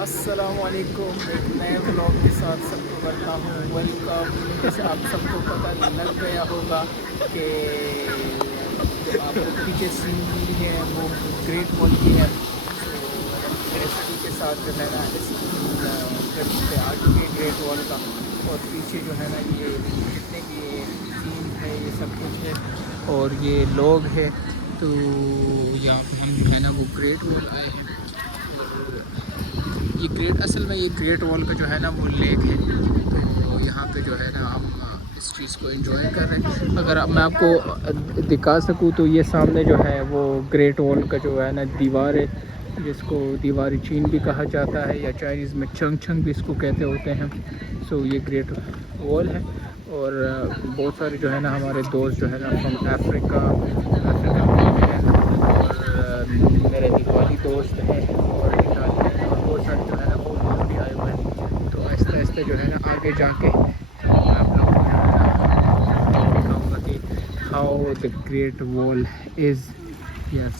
अस्सलामुअलैकुम। एक नए ब्लॉग के साथ सबको करता हूँ वेलकम। जैसे आप सबको पता लग गया होगा कि जो आपको पीछे सीन मिली है वो ग्रेट वॉल की है। तो मेरे स्कूल के साथ जो है ना स्कूल ट्रिप पे आ चुके हैं ग्रेट वॉल का। और पीछे जो है ना ये जितने भी ये सीन है ये सब कुछ है और ये लोग हैं। तो यहाँ पे हम जो है ना वो ग्रेट वॉल आए हैं। ये ग्रेट असल में ये ग्रेट वॉल का जो है ना वो लेक है। तो यहाँ पे जो है ना हम इस चीज़ को एंजॉय कर रहे हैं। अगर अब मैं आपको दिखा सकूँ तो ये सामने जो है वो ग्रेट वॉल का जो है ना दीवार है, जिसको दीवारी चीन भी कहा जाता है या चाइनीज़ में चंग चंग भी इसको कहते होते हैं। सो ये ग्रेट वॉल है। और बहुत सारे जो है ना हमारे दोस्त जो है ना फ्रॉम अफ्रीका हैं। और मेरे नेपाली दोस्त हैं और इटालियन और बहुत सारे जो है ना वो लोग भी आए हुए हैं। तो आहिस्ता आहिस्ता जो है ना आगे जाके मैं आप लोगों को जो है ना दिखाऊँगा कि how the Great wall is. Yes,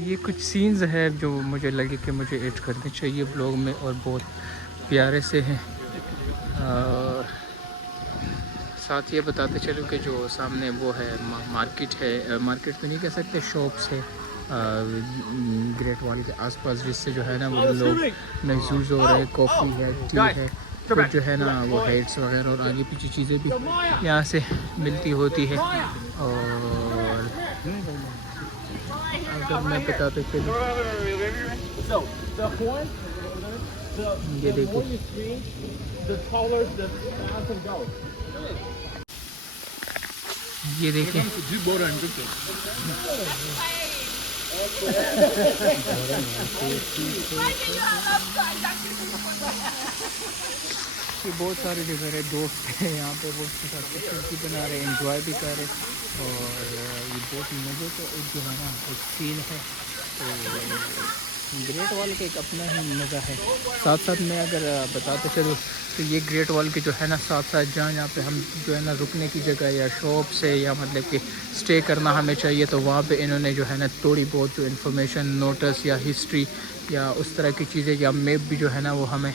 ये कुछ सीन्स है जो मुझे लगे कि मुझे ऐड करने चाहिए ब्लॉग में और बहुत प्यारे से हैं। साथ ये बताते चलूँ कि जो सामने वो है मार्केट है, मार्केट में नहीं कह सकते, शॉप्स है ग्रेट वॉल के आसपास, जिससे जो है ना वो लोग महसूस हो रहे हैं। कॉफ़ी है, टी है, फिर जो है ना वो हेड्स वगैरह और आगे पीछे चीज़ें भी यहाँ से मिलती होती है। और अगर मैं बताते चलूँ ये देखिए, ये देखिए ये बहुत सारे जो मेरे दोस्त हैं यहाँ पे वो उसके साथ सेल्फी बना रहे हैं, एंजॉय भी कर रहे हैं। और ये बहुत मज़े का एक जो है ना एक सीन है। तो ग्रेट वॉल का एक अपना ही मज़ा है। साथ साथ मैं अगर बताते चलूँ तो ये ग्रेट वॉल के जो है ना साथ साथ जहाँ पे हम जो है ना रुकने की जगह या शॉप से या मतलब कि स्टे करना हमें चाहिए, तो वहाँ पे इन्होंने जो है ना थोड़ी बहुत जो इन्फॉर्मेशन नोटिस या हिस्ट्री या उस तरह की चीज़ें या मैप भी जो है ना वो हमें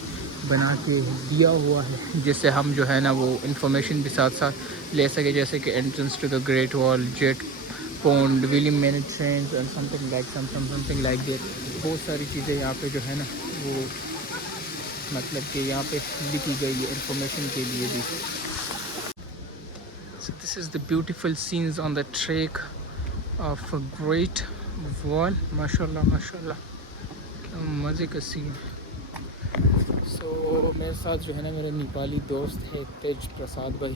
बना के दिया हुआ है, जिससे हम जो है ना वो इन्फॉर्मेशन भी साथ साथ ले सके। जैसे कि entrance to the Great Wall, jet pond, William many trance and something like that. बहुत सारी चीज़ें यहाँ पे जो है ना वो मतलब कि यहाँ पे लिखी गई है इन्फॉर्मेशन के लिए भी। So this is the beautiful scenes on the trek of a great wall. माशाल्लाह माशाल्लाह, क्या मज़े का सीन है। मेरे साथ जो है ना मेरे नेपाली दोस्त है तेज प्रसाद भाई।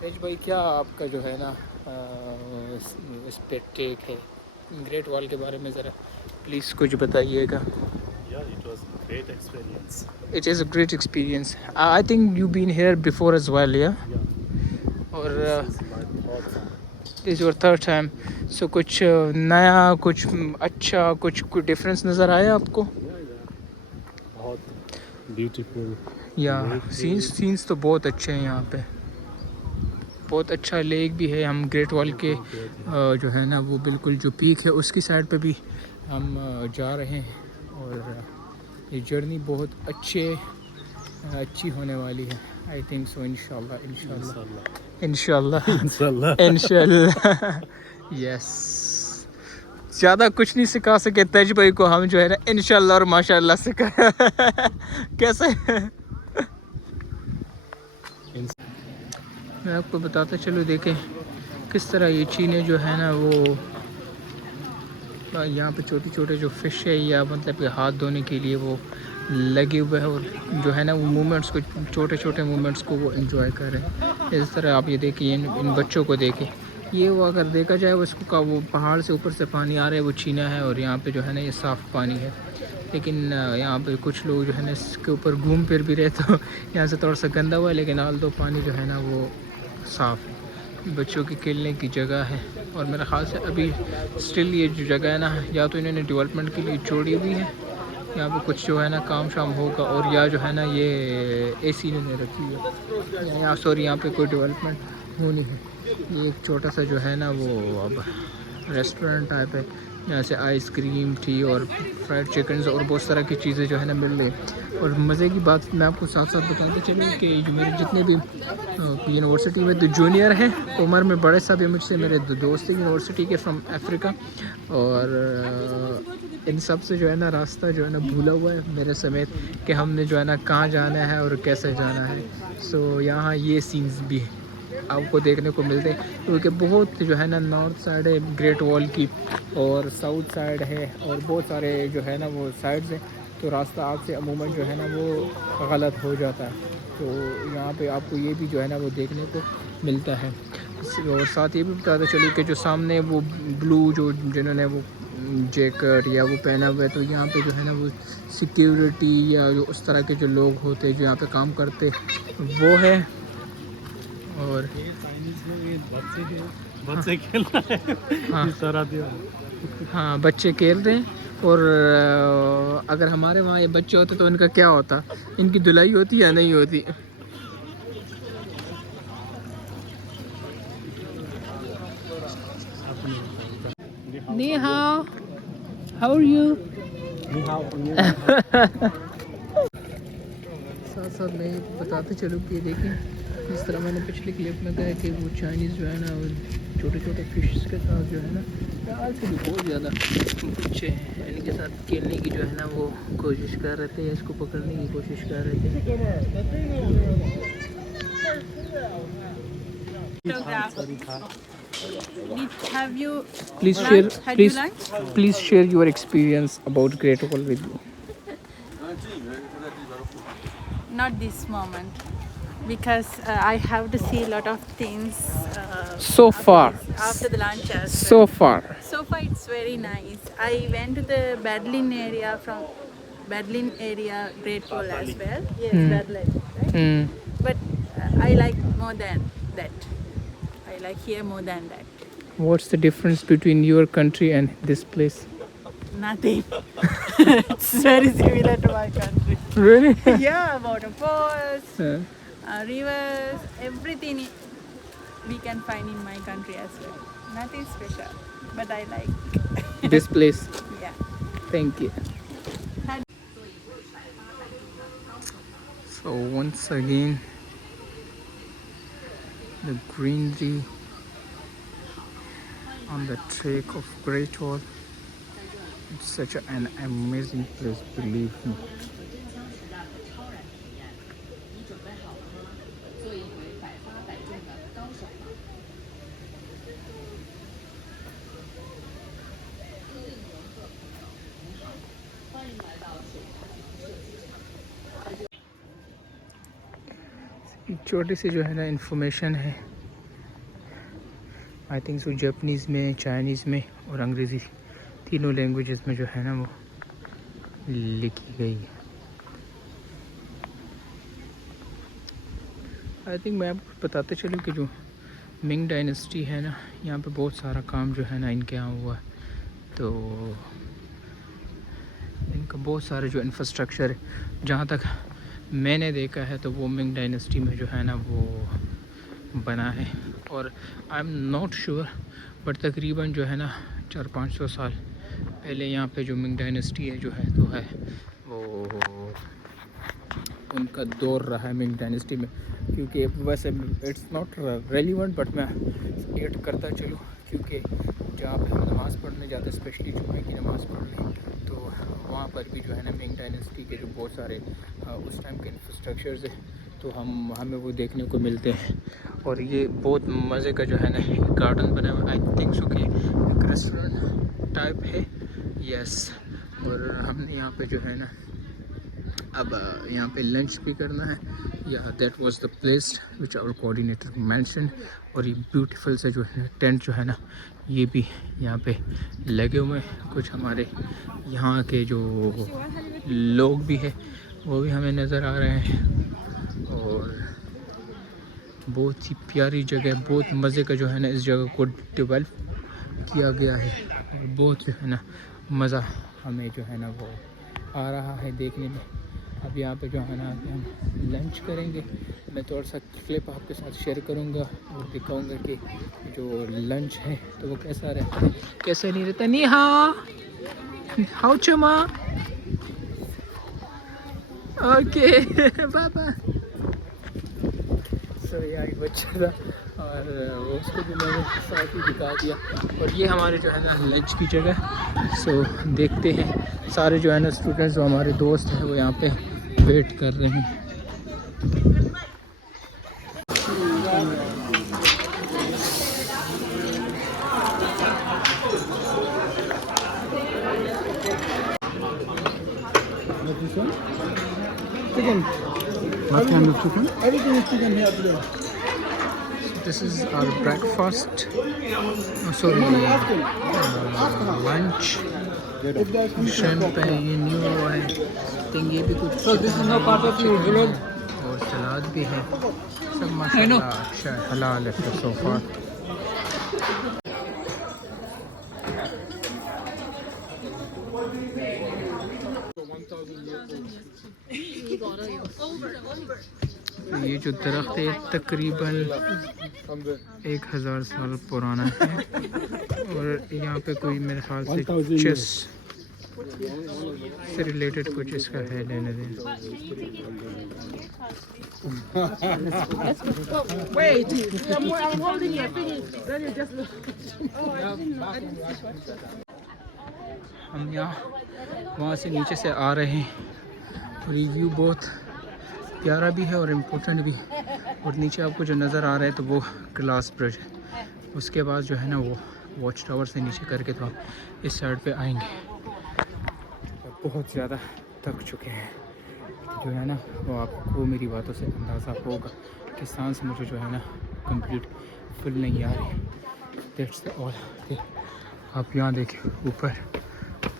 तेज भाई, क्या आपका जो है ना इस पे टेक है ग्रेट वॉल के बारे में, ज़रा प्लीज़ कुछ बताइएगा। Yeah, it was a great experience. It is a great experience. I think you've been here before as well, yeah? Yeah, और this is my third time. This your third time. So कुछ नया, कुछ अच्छा, कुछ difference नज़र आया आपको? बहुत ब्यूटीफुल या लेक सीन्स तो बहुत अच्छे हैं यहाँ पे। बहुत अच्छा लेक भी है। हम ग्रेट वॉल के जो है ना वो बिल्कुल जो पीक है उसकी साइड पे भी हम जा रहे हैं। और ये जर्नी बहुत अच्छी होने वाली है। आई थिंक सो, इंशाल्लाह इंशाल्लाह इंशाल्लाह इंशाल्लाह। इंशाल्लाह। यस, ज़्यादा कुछ नहीं सिखा सके तेज भाई को हम जो है ना इंशाल्लाह और माशाल्लाह सिखा। कैसे मैं आपको बताता चलूँ, देखें किस तरह ये चीज़ें जो है ना वो यहाँ पे छोटे छोटे जो फ़िश है या मतलब कि हाथ धोने के लिए वो लगे हुए हैं। और जो है ना वो मूवमेंट्स को, छोटे छोटे मूवमेंट्स को वो एंजॉय कर रहे हैं। इस तरह आप ये देखिए, इन बच्चों को देखें, ये वो अगर देखा जाए वो इसको का वो पहाड़ से ऊपर से पानी आ रहा है वो चीना है और यहाँ पे जो है ना ये साफ़ पानी है। लेकिन यहाँ पे कुछ लोग जो है ना इसके ऊपर घूम फिर भी रहे, तो यहाँ से थोड़ा सा गंदा हुआ है, लेकिन आल दो पानी जो है ना वो साफ़ है। बच्चों की खेलने की जगह है। और मेरे ख़्याल से अभी स्टिल ये जो जगह है ना, या तो इन्होंने डेवलपमेंट के लिए छोड़ी हुई है, यहाँ पे कुछ जो है ना काम शाम होगा। और या जो है ना ये एसी इन्होंने रखी है यहाँ, सॉरी यहाँ पे कोई डेवलपमेंट होनी है। ये एक छोटा सा जो है ना वो अब रेस्टोरेंट टाइप है, यहाँ से आइसक्रीम, टी और फ्राइड चिकन्स और बहुत तरह की चीज़ें जो है ना मिल रही है। और मज़े की बात मैं आपको साथ साथ बताते चलूँ कि जो मेरे जितने भी यूनिवर्सिटी में जो जूनियर हैं उम्र में बड़े सभी मुझसे मेरे दोस्त हैं यूनिवर्सिटी के फ्रॉम अफ्रीका, और इन सब से जो है ना रास्ता जो है ना भूला हुआ है मेरे समेत कि हमने जो है ना कहाँ जाना है और कैसे जाना है। सो यहाँ ये सीन्स भी आपको देखने को मिलते हैं, क्योंकि बहुत जो है ना नॉर्थ साइड है ग्रेट वॉल की और साउथ साइड है और बहुत सारे जो है ना वो साइड्स हैं, तो रास्ता आपसे अमूमन जो है ना वो गलत हो जाता है। तो यहाँ पे आपको ये भी जो है ना वो देखने को मिलता है। और साथ ये भी बताते चलिए कि जो सामने वो ब्लू जो जिन्होंने वो जैकेट या वो पहना हुआ है, तो यहाँ पे जो है ना वो सिक्योरिटी या जो उस तरह के जो लोग होते हैं जो यहाँ पे काम करते वो है। और ये चाइनीज में ये बच्चे खेल रहे हैं। हाँ इस तरह दिया हाँ बच्चे खेल रहे हैं। और अगर हमारे वहाँ ये बच्चे होते तो इनका क्या होता, इनकी धुलाई होती या नहीं होती। Ni hao, how are you? साथ साथ मैं बताते चलूँ कि देखिए जिस तरह मैंने पिछले क्लिप में कहा कि वो चाइनीज़ जो है ना वो छोटे छोटे फिश के साथ जो है ना आज से भी बहुत ज़्यादा बच्चे हैं, इनके साथ खेलने की जो है ना वो कोशिश कर रहे थे, इसको पकड़ने की कोशिश कर रहे थे। Have you Please lunch? share, Had you please, lunch? please share your experience about Great Wall with me. Not this moment, because I have to see a lot of things. So far, After the lunch as so well. far. So far, it's very nice. I went to the Badlin area Great Wall as well. Yes, Badlin, right? Hmm. But I like more than that. I like here more than that. What's the difference between your country and this place? Nothing. It's very similar to my country. Really? Yeah, waterfalls, Uh, rivers, everything we can find in my country as well. Nothing special, but I like. this place. Yeah. Thank you. So once again, the greenery on the track of Great Wall. It's such an amazing place, believe me. एक छोटी सी जो है ना information है, I think so Japanese में, Chinese में और अंग्रेज़ी तीनों लैंग्वेजेस में जो है ना वो लिखी गई है। आई थिंक मैं आपको बताते चलूँ कि जो मिंग डायनेस्टी है ना, यहाँ पे बहुत सारा काम जो है ना इनके यहाँ हुआ है। तो इनका बहुत सारे जो इंफ्रास्ट्रक्चर है, जहाँ तक मैंने देखा है तो वो मिंग डायनेस्टी में जो है ना वो बना है। और I am not sure but तकरीबन जो है ना 400-500 साल पहले यहाँ पे जो मिंग डायनेस्टी है जो है तो है वो उनका दौर रहा है मिंग डायनेस्टी में। क्योंकि वैसे इट्स नॉट रेलिवेंट बट मैं ऐड करता चलूँ, क्योंकि जहाँ पे हम नमाज़ पढ़ने जाते हैं, स्पेशली जुम्मे की नमाज़ पढ़ने, तो वहाँ पर भी जो है ना मिंग डायनेस्टी के जो बहुत सारे उस टाइम के इंफ्रास्ट्रक्चर्स है तो हमें वो देखने को मिलते हैं। और ये बहुत मज़े का जो है ना गार्डन बना हुआ, आई थिंक सो कि एक रेस्टोरेंट टाइप है। यस, और हमने यहाँ पे जो है ना अब यहाँ पे लंच भी करना है। या that was the place which our coordinator mention. और ये ब्यूटीफुल से जो है टेंट जो है ना ये भी यहाँ पे लगे हुए हैं। कुछ हमारे यहाँ के जो लोग भी हैं वो भी हमें नज़र आ रहे हैं। और बहुत ही प्यारी जगह, बहुत मज़े का जो है ना इस जगह को डेवलप किया गया है। और बहुत जो है ना मज़ा हमें जो है ना वो आ रहा है देखने में। अब यहाँ पे जो है ना हम लंच करेंगे। मैं थोड़ा सा क्लिप आपके साथ शेयर करूँगा और दिखाऊँगा कि जो लंच है तो वो कैसा रहता है कैसे नहीं रहता। नी हाउ चुमा ओके बाबा। सो यार एक बच्चा था और उसको भी मैंने साथ ही दिखा दिया। और ये हमारे जो है ना लंच की जगह। सो देखते हैं सारे जो है ना स्टूडेंट्स जो हमारे दोस्त हैं वो यहाँ पे वेट कर रहे हैं। Chicken. What kind of chicken? Everything is chicken here today. This is our breakfast. Lunch. Shrimp है, ये न्यू है। थिंक ये भी कुछ और सलाद भी है। सब माशाल्लाह अच्छा हलाल है so far। ये जो दरख्त है तकरीबन 1000 साल पुराना है और यहाँ पे कोई मेरे ख्याल से चेस से रिलेटेड कुछ इसका है लेने देने। हम यहाँ वहाँ से नीचे से आ रहे हैं। रिव्यू बहुत प्यारा भी है और इम्पोर्टेंट भी। और नीचे आपको जो नज़र आ रहा है तो वो ग्लास ब्रिज है। उसके बाद जो है ना वो वॉच टावर से नीचे करके तो हम इस साइड पे आएंगे। बहुत ज़्यादा थक चुके हैं जो है ना वो आपको मेरी बातों से अंदाज़ा होगा कि सांस मुझे जो है ना कंप्लीट फुल नहीं आ रही। That's all. आप यहाँ देखें ऊपर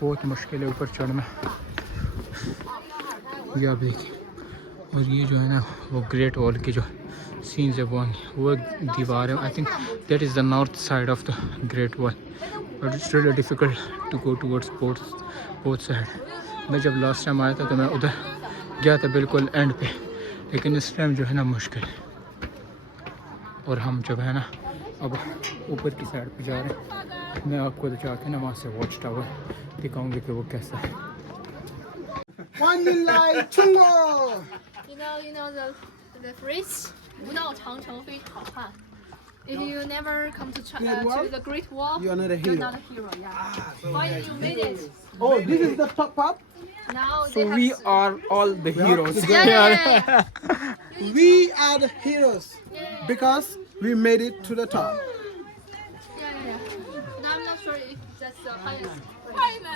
बहुत मुश्किल है ऊपर चढ़ना। ये आप देखिए। और ये जो है ना वो ग्रेट वॉल की जो सीन्स है वो दीवार है। I think that is the north side of the Great Wall but it's really difficult to go towards both side. मैं जब लास्ट टाइम आया था तो मैं उधर गया था बिल्कुल एंड पे, लेकिन इस टाइम जो है ना मुश्किल। और हम जब है ना अब ऊपर की साइड पे जा रहे हैं। मैं आपको तो जाके ना वहाँ से वॉच टावर दिखाऊंगी कि वो कैसा है। You know the phrase 不到长城非好汉. If you never come to to the Great Wall, You are not a you're hero. not a hero. Yeah. Finally, you made it. Oh, this is the top part. Now So they have we are all the heroes. yeah. We are the heroes because we made it to the top. Now I'm not sure if that's the highest.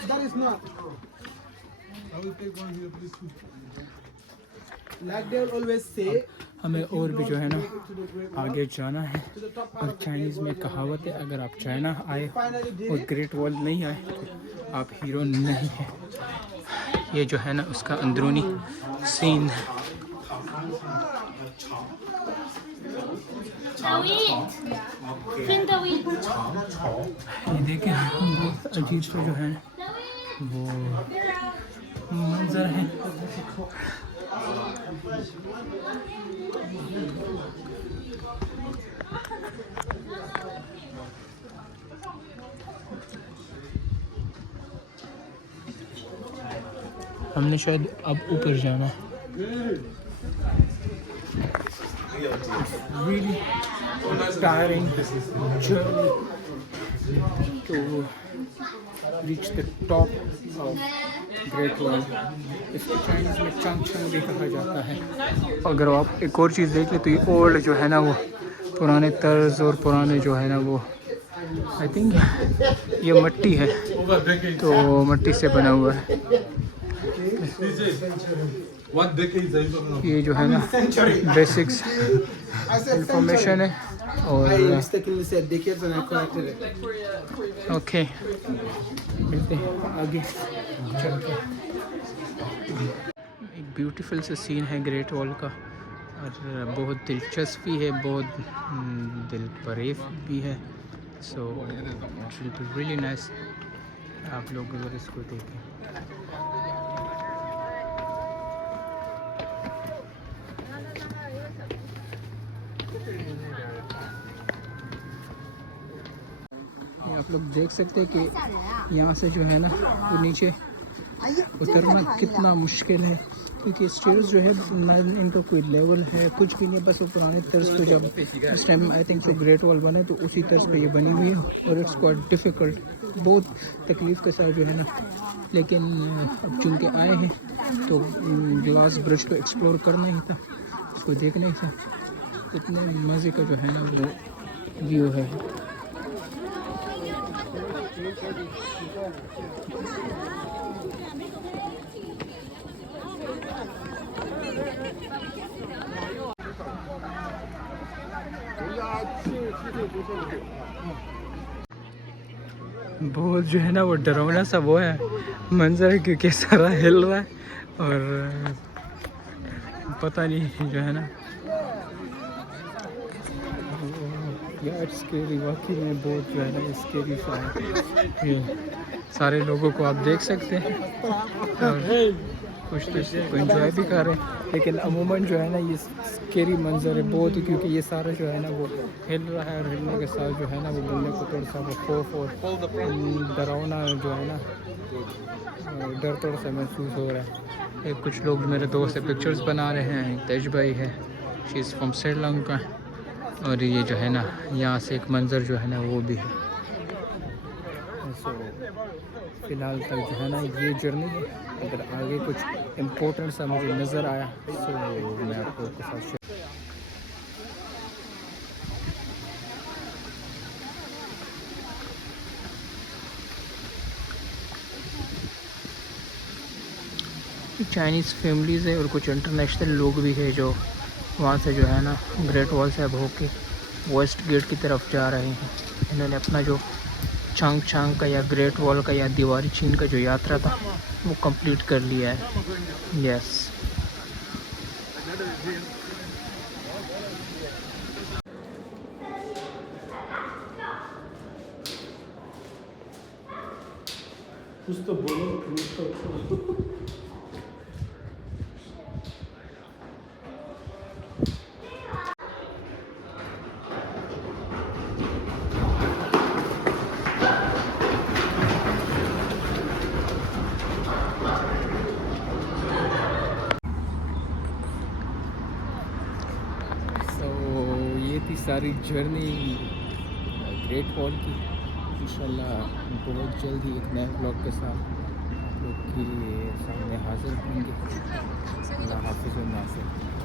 That is not. Like they will always say. हमें और भी जो है ना आगे जाना है। और चाइनीज़ में कहावत है अगर आप चाइना आए और ग्रेट वॉल नहीं आए तो आप हीरो नहीं हैं। ये जो है ना उसका अंदरूनी सीन है। ये देखें बहुत अजीब सा जो है वो मंजर है। हमने शायद अब ऊपर जाना है। Really tiring journey to reach the top of Great Wall. इसको चाइनीज़ में चंगचंग भी कहा जाता है। अगर आप एक और चीज़ देख लें तो ये ओल्ड जो है ना वो पुराने तर्ज और पुराने जो है ना वो आई थिंक ये मट्टी है तो मट्टी से बना हुआ है। ये जो है ना बेसिक्स इंफॉर्मेशन है और ओके मिलते हैं आगे चल के। एक ब्यूटीफुल सा सीन है ग्रेट वॉल का और बहुत दिलचस्प भी है, बहुत दिल फरेब भी है। So it will be really nice. आप लोग अगर इसको देखें। आप लोग देख सकते हैं कि यहाँ से जो है ना वो नीचे उतरना कितना मुश्किल है, क्योंकि स्टेयर्स जो है ना इनका कोई लेवल है कुछ भी नहीं, बस वो पुराने तर्ज पे जब इस टाइम आई थिंक जो ग्रेट वॉल बने तो उसी तर्ज पे ये बनी हुई है, और इट्स क्वाइट डिफ़िकल्ट, बहुत तकलीफ़ के साथ जो है ना। लेकिन अब चूँकि आए हैं तो ग्लास ब्रिज को एक्सप्लोर करना ही था, उसको देखना ही था। इतने मज़े का जो है ना वो व्यू है। बहुत जो है ना वो डरावना सा वो है मंजर है, क्योंकि सारा हिल रहा है और पता नहीं जो है ना यार स्केरी, वाकई में बहुत जो है ना स्केरी सा है। ये सारे लोगों को आप देख सकते हैं और कुछ तो इसको एंजॉय भी कर रहे हैं, लेकिन अमूमन जो है ना ये स्केरी मंजर है बहुत ही, क्योंकि ये सारा जो है ना वो हिल रहा है और हिलने के साथ जो है ना वो बोलने को थोड़ा सा वो खौफ और डरावना जो है ना डर थोड़ा सा महसूस हो रहा है। एक कुछ लोग मेरे दोस्त से पिक्चर्स बना रहे हैं, तेज भाई है, शी इज़ फ्रॉम श्रीलंका, और ये जो है ना यहाँ से एक मंज़र जो है ना वो भी है। फ़िलहाल तक जो है ना ये जर्नी है, अगर आगे कुछ इम्पोर्टेंट सा मुझे नज़र आया तो मैं आपको उसके साथ शेयर। चाइनीज़ फैमिलीज़ है और कुछ इंटरनेशनल लोग भी है जो वहाँ से जो है ना ग्रेट वॉल से अब होके वेस्ट गेट की तरफ जा रहे हैं। इन्होंने अपना जो चांग का या ग्रेट वॉल का या दीवारी चीन का जो यात्रा था वो कंप्लीट कर लिया है। यस, कुछ तो बोलो, कुछ तो सारी जर्नी ग्रेट वॉल की। इंशाल्लाह बहुत जल्द ही एक नए ब्लॉग के साथ आप लोग के सामने हाजिर होंगे। अल्लाह हाफ़िज़ व नासिर।